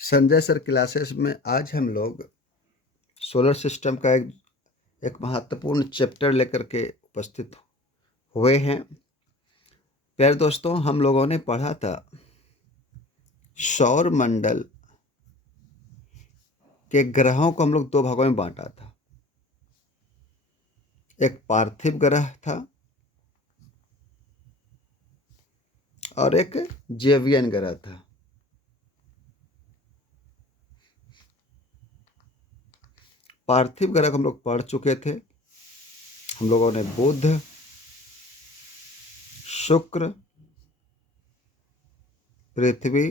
Sanjay sir classes में आज हम लोग सोलर सिस्टम का एक महत्वपूर्ण चैप्टर लेकर के उपस्थित हुए हैं। प्यारे दोस्तों, हम लोगों ने पढ़ा था सौर मंडल के ग्रहों को हम लोग दो भागों में बांटा था। एक पार्थिव ग्रह था और एक जैवियन ग्रह था। पार्थिव ग्रह हम लोग पढ़ चुके थे। हम लोगों ने बुध, शुक्र, पृथ्वी,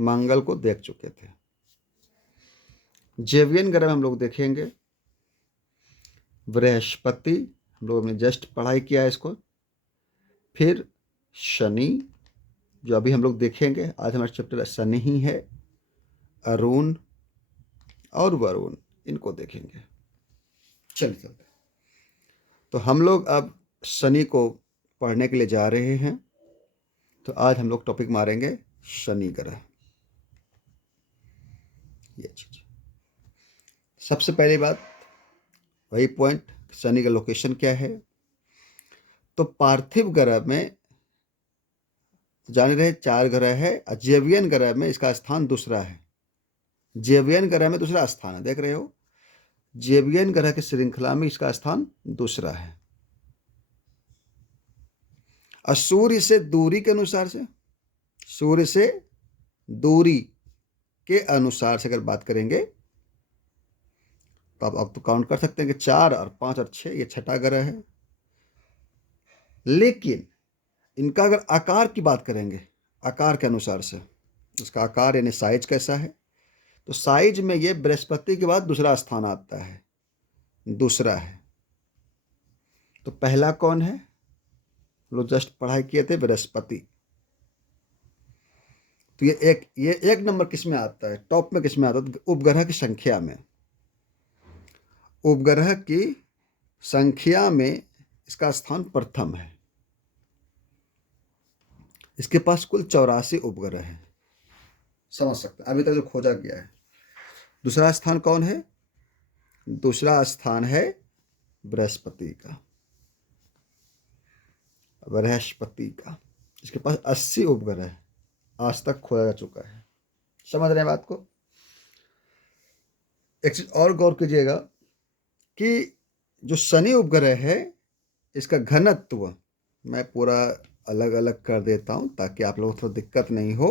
मंगल को देख चुके थे। जैवियन ग्रह में हम लोग देखेंगे बृहस्पति, हम लोगों ने जस्ट पढ़ाई किया है इसको। फिर शनि, जो अभी हम लोग देखेंगे। आज हमारा चैप्टर शनि ही है। अरुण और वरुण, इनको देखेंगे। चलिए, तो हम लोग अब शनि को पढ़ने के लिए जा रहे हैं। तो आज हम लोग टॉपिक मारेंगे शनि ग्रह। ये चीज सबसे पहली बात, वही पॉइंट, शनि का लोकेशन क्या है। तो पार्थिव ग्रह में जान रहे 4 ग्रह है। जैवियन ग्रह में इसका स्थान दूसरा है। जैवियन ग्रह में दूसरा स्थान है, देख रहे हो। जैवियन ग्रह की श्रृंखला में इसका स्थान दूसरा है। और सूर्य से दूरी के अनुसार से, सूर्य से दूरी के अनुसार से अगर बात करेंगे तो आप तो काउंट कर सकते हैं कि 4 और 5 और 6, ये छठा ग्रह है। लेकिन इनका अगर आकार की बात करेंगे, आकार के अनुसार से, इसका आकार यानी साइज कैसा है, तो साइज में ये बृहस्पति के बाद दूसरा स्थान आता है, दूसरा है। तो पहला कौन है, लोग जस्ट पढ़ाई किए थे, बृहस्पति। तो ये एक नंबर किस में आता है, टॉप में किस में आता है, उपग्रह की संख्या में। उपग्रह की संख्या में इसका स्थान प्रथम है। इसके पास कुल 84 उपग्रह हैं, समझ सकते हैं, अभी तक जो खोजा गया है। दूसरा स्थान कौन है, दूसरा स्थान है बृहस्पति का, बृहस्पति का। इसके पास 80 उपग्रह आज तक खोजा जा चुका है। समझ रहे हैं बात को। एक चीज और गौर कीजिएगा कि जो शनि उपग्रह है, इसका घनत्व मैं पूरा अलग अलग कर देता हूं ताकि आप लोगों को थोड़ा दिक्कत नहीं हो।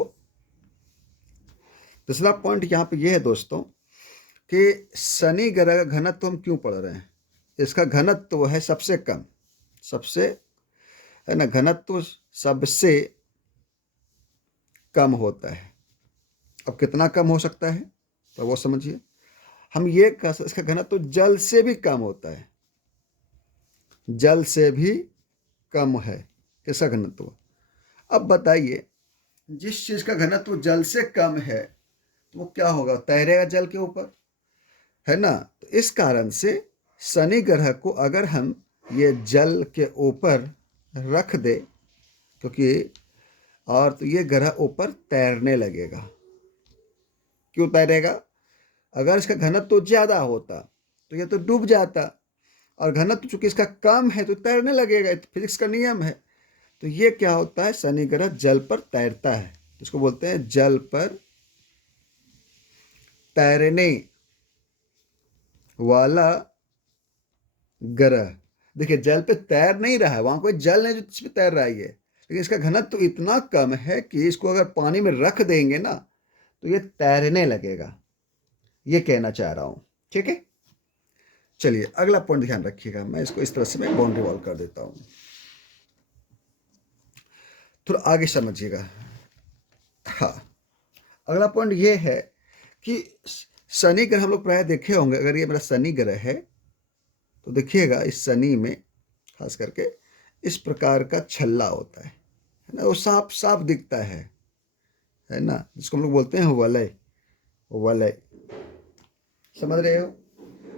दूसरा पॉइंट यहाँ पे ये है दोस्तों कि शनि ग्रह का घनत्व हम क्यों पढ़ रहे हैं। इसका घनत्व है सबसे कम, सबसे है ना, घनत्व सबसे कम होता है। अब कितना कम हो सकता है तो वो समझिए। हम ये इसका घनत्व जल से भी कम होता है, जल से भी कम है इसका घनत्व। अब बताइए, जिस चीज का घनत्व जल से कम है तो वो क्या होगा, तैरेगा जल के ऊपर, है ना। तो इस कारण से शनि ग्रह को अगर हम ये जल के ऊपर रख दे, क्योंकि और तो ये ग्रह ऊपर तैरने लगेगा। क्यों तैरेगा, अगर इसका घनत्व ज्यादा होता तो ये तो डूब जाता, और घनत्व चूंकि इसका कम है तो तैरने लगेगा, तो फिजिक्स का नियम है। तो ये क्या होता है, शनि ग्रह जल पर तैरता है, इसको बोलते हैं जल पर तैरने वाला ग्रह। देखिए, जल पे तैर नहीं रहा है, वहां कोई जल नहीं जो जिस पे तैर रहा है ये, लेकिन इसका घनत्व इतना कम है कि इसको अगर पानी में रख देंगे ना तो ये तैरने लगेगा। ये कहना चाह रहा हूं, ठीक है। चलिए अगला पॉइंट ध्यान रखिएगा, मैं इसको इस तरह से मैं बाउंड्री वॉल कर देता हूं, थोड़ा आगे समझिएगा। हाँ, अगला पॉइंट ये है कि शनि ग्रह हम लोग प्राय देखे होंगे। अगर ये मेरा शनि ग्रह है तो देखिएगा, इस शनि में खास करके इस प्रकार का छल्ला होता है ना, वो साफ साफ दिखता है ना, जिसको हम लोग बोलते हैं वलय, वलय, समझ रहे हो।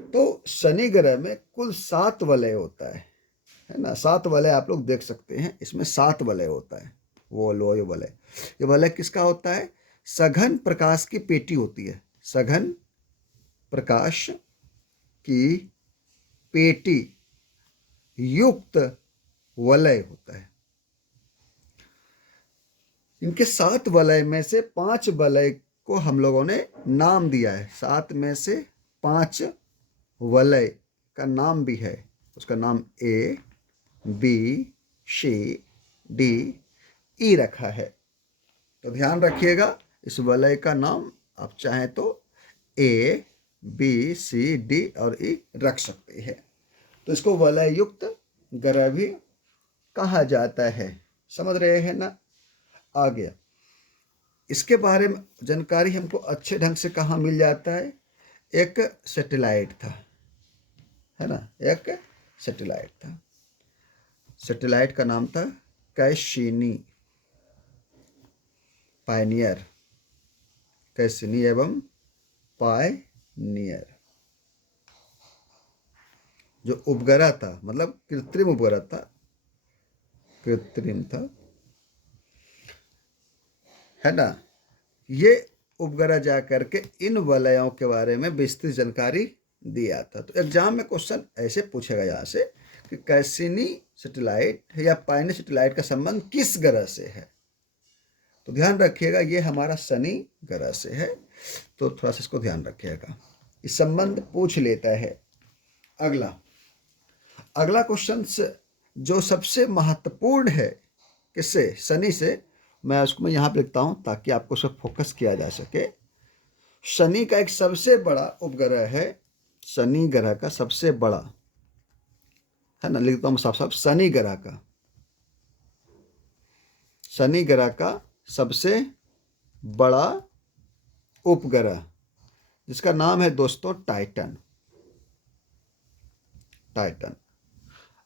तो शनि ग्रह में कुल 7 वलय होता है ना। 7 वलय आप लोग देख सकते हैं, इसमें 7 वलय होता है, वो लो ये वलय। ये वलय किसका होता है, सघन प्रकाश की पेटी होती है, सघन प्रकाश की पेटी युक्त वलय होता है। इनके 7 वलय में से 5 वलय को हम लोगों ने नाम दिया है। 7 में से 5 वलय का नाम भी है। उसका नाम ए, बी, सी, डी, ई रखा है। तो ध्यान रखिएगा, इस वलय का नाम आप चाहें तो ए, बी, सी, डी और ई रख सकते हैं। तो इसको वलय युक्त ग्रह भी कहा जाता है। समझ रहे हैं ना? आ गया। इसके बारे में जानकारी हमको अच्छे ढंग से कहाँ मिल जाता है? एक सैटेलाइट था, है ना, एक सैटेलाइट था। सैटेलाइट का नाम था कैसिनी, पायनियर, कैसिनी एवं पायनियर। जो उपग्रह था, मतलब कृत्रिम उपग्रह था, कृत्रिम था, है ना। ये उपग्रह जा करके इन वलयों के बारे में विस्तृत जानकारी दिया था। तो एग्जाम में क्वेश्चन ऐसे पूछेगा यहाँ से कि कैसिनी सैटेलाइट या पायनियर सैटेलाइट का संबंध किस ग्रह से है। तो ध्यान रखिएगा, ये हमारा शनि ग्रह से है। तो थोड़ा सा इसको ध्यान रखिएगा, इस संबंध पूछ लेता है। अगला क्वेश्चन जो सबसे महत्वपूर्ण है, किससे? शनि से। मैं उसको यहाँ पे लिखता हूँ ताकि आपको सब फोकस किया जा सके। शनि का एक सबसे बड़ा उपग्रह है, शनि ग्रह का सबसे बड़ा, है ना, लिखता हूँ साफ साफ, शनि ग्रह का, शनि ग्रह का सबसे बड़ा उपग्रह, जिसका नाम है दोस्तों टाइटन। टाइटन।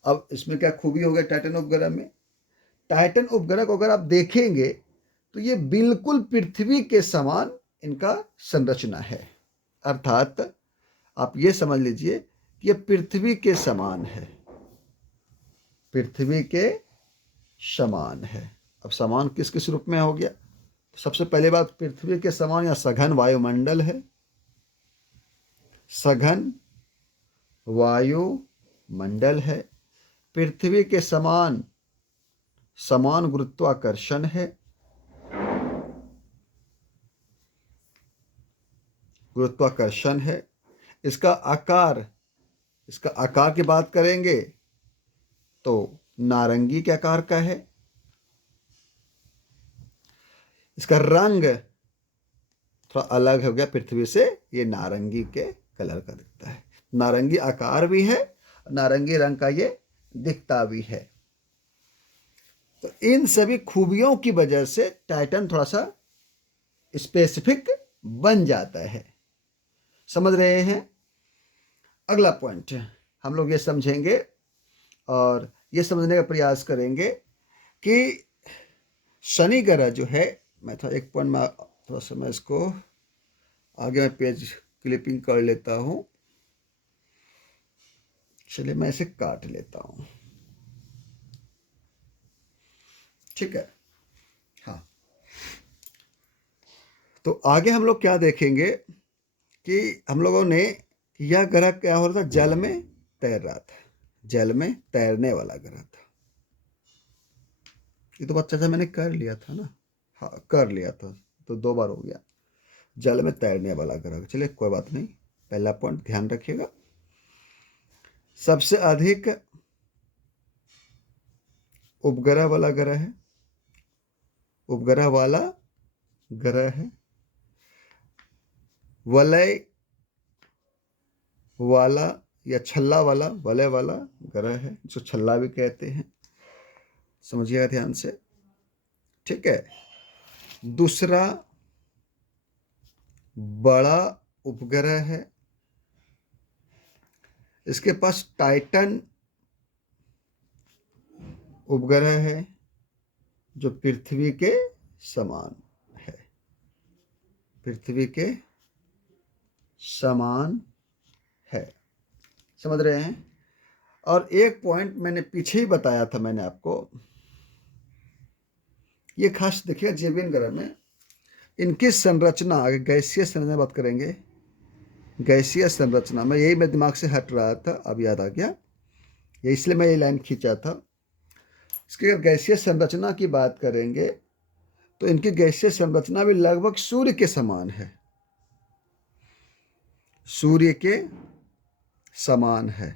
अब इसमें क्या खूबी हो गई टाइटन उपग्रह में? टाइटन उपग्रह को अगर आप देखेंगे तो ये बिल्कुल पृथ्वी के समान इनका संरचना है। अर्थात आप ये समझ लीजिए कि ये पृथ्वी के समान है, पृथ्वी के समान है। अब समान किस किस रूप में हो गया? सबसे पहले बात, पृथ्वी के समान या सघन वायुमंडल है, सघन वायुमंडल है। पृथ्वी के समान समान गुरुत्वाकर्षण है, गुरुत्वाकर्षण है। इसका आकार की बात करेंगे तो नारंगी के आकार का है। इसका रंग थोड़ा अलग हो गया पृथ्वी से, ये नारंगी के कलर का दिखता है। नारंगी आकार भी है, नारंगी रंग का ये दिखता भी है। तो इन सभी खूबियों की वजह से टाइटन थोड़ा सा स्पेसिफिक बन जाता है। समझ रहे हैं? अगला पॉइंट हम लोग ये समझेंगे और ये समझने का प्रयास करेंगे कि शनि ग्रह जो है, मैं थोड़ा एक पॉइंट में थोड़ा सा मैं इसको आगे मैं पेज क्लिपिंग कर लेता हूँ। चलिए मैं इसे काट लेता हूँ, ठीक है। हाँ, तो आगे हम लोग क्या देखेंगे कि हम लोगों ने यह ग्रह क्या हो रहा था, जल में तैर रहा था, जल में तैरने वाला ग्रह था। ये तो बात चाचा मैंने कर लिया था ना, हाँ कर लिया था, तो 2 बार हो गया। जल में तैरने वाला ग्रह, चलिए कोई बात नहीं। पहला पॉइंट ध्यान रखिएगा, सबसे अधिक उपग्रह वाला ग्रह है, उपग्रह वाला ग्रह है, वलय वाला या छल्ला वाला, वलय वाला ग्रह है, जिसको छल्ला भी कहते हैं। समझिएगा ध्यान से, ठीक है। दूसरा बड़ा उपग्रह है, इसके पास टाइटन उपग्रह है जो पृथ्वी के समान है, पृथ्वी के समान है। समझ रहे हैं? और एक पॉइंट मैंने पीछे ही बताया था मैंने आपको, ये खास देखिए जेवियन ग्रह में इनकी संरचना, अगर गैसीय संरचना बात करेंगे, गैसीय संरचना में यही मेरे दिमाग से हट रहा था, अब याद आ गया, ये इसलिए मैं ये लाइन खींचा था। इसकी अगर गैसीय संरचना की बात करेंगे तो इनकी गैसीय संरचना भी लगभग सूर्य के समान है, सूर्य के समान है।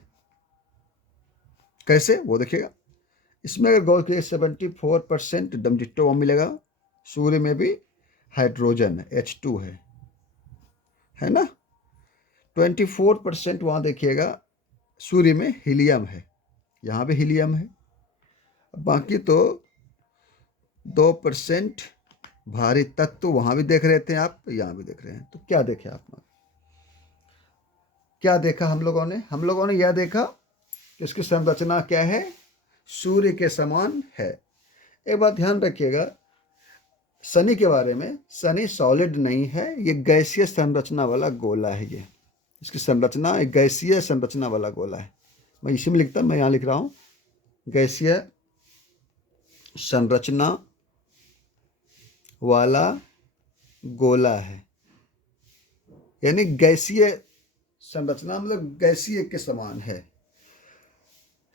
कैसे, वो देखिएगा। इसमें अगर गौर करिए 74% डिट्टो वहाँ मिलेगा, सूर्य में भी हाइड्रोजन है, H2 है ना। 24% वहाँ देखिएगा सूर्य में हीलियम है, यहाँ भी हीलियम है। बाकी तो 2% भारी तत्व वहाँ भी देख रहे थे आप, यहाँ भी देख रहे हैं। तो क्या देखे आप, क्या देखा हम लोगों ने यह देखा कि इसकी संरचना क्या है, सूर्य के समान है। एक बात ध्यान रखिएगा शनि के बारे में, शनि सॉलिड नहीं है, ये गैसीय संरचना वाला गोला है। ये इसकी संरचना एक गैसीय संरचना वाला गोला है। मैं इसी में लिखता, मैं यहाँ लिख रहा हूँ गैसीय संरचना वाला गोला है, यानी गैसीय संरचना मतलब गैसीय के समान है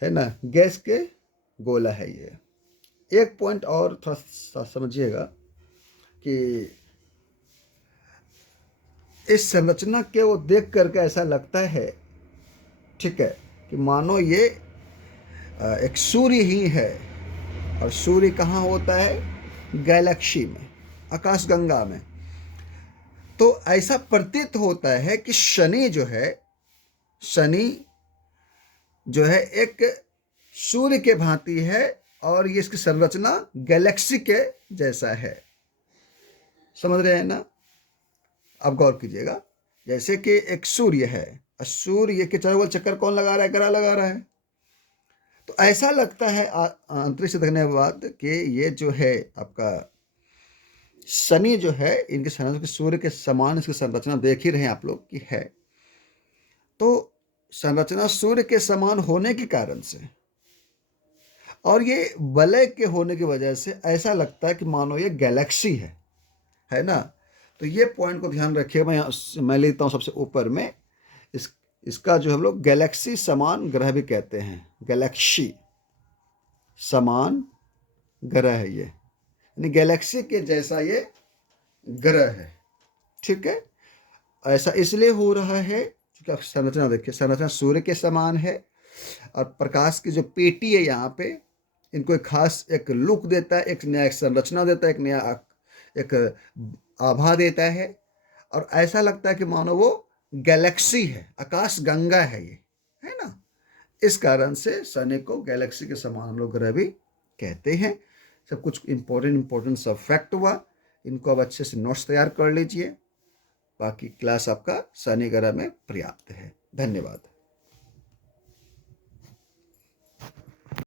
ना, गैस के गोला है ये। एक पॉइंट और थोड़ा समझिएगा कि इस संरचना के वो देख करके ऐसा लगता है, ठीक है, कि मानो ये एक सूर्य ही है। और सूर्य कहाँ होता है, गैलेक्सी में, आकाशगंगा में। तो ऐसा प्रतीत होता है कि शनि जो है एक सूर्य के भांति है, और ये इसकी संरचना गैलेक्सी के जैसा है। समझ रहे हैं ना। अब गौर कीजिएगा, जैसे कि एक सूर्य है, और सूर्य के चारों ओर चक्कर कौन लगा रहा है, ग्रह लगा रहा है। तो ऐसा लगता है अंतरिक्ष देखने के बाद कि ये जो है आपका शनि जो है, इनके संरचना सूर्य के समान इसकी संरचना देख ही रहे हैं आप लोग कि है। तो संरचना सूर्य के समान होने के कारण से और ये वलय के होने की वजह से ऐसा लगता है कि मानो ये गैलेक्सी है ना। तो ये पॉइंट को ध्यान रखिए। मैं लेता हूँ सबसे ऊपर में, इसका जो हम लोग गैलेक्सी समान ग्रह भी कहते हैं, गैलेक्सी समान ग्रह है ये, यानी गैलेक्सी के जैसा ये ग्रह है, ठीक है। ऐसा इसलिए हो रहा है क्योंकि संरचना देखिए, संरचना सूर्य के समान है, और प्रकाश की जो पेटी है यहाँ पे, इनको एक खास एक लुक देता है, एक नया एक संरचना देता है, एक नया एक आभा देता है, और ऐसा लगता है कि मानो वो गैलेक्सी है, आकाश गंगा है ये, है ना। इस कारण से शनि को गैलेक्सी के समान हम लोग ग्रह भी कहते हैं। सब कुछ इम्पोर्टेंट सब फैक्ट हुआ, इनको अब अच्छे से नोट्स तैयार कर लीजिए। बाकी क्लास आपका शनि ग्रह में पर्याप्त है। धन्यवाद।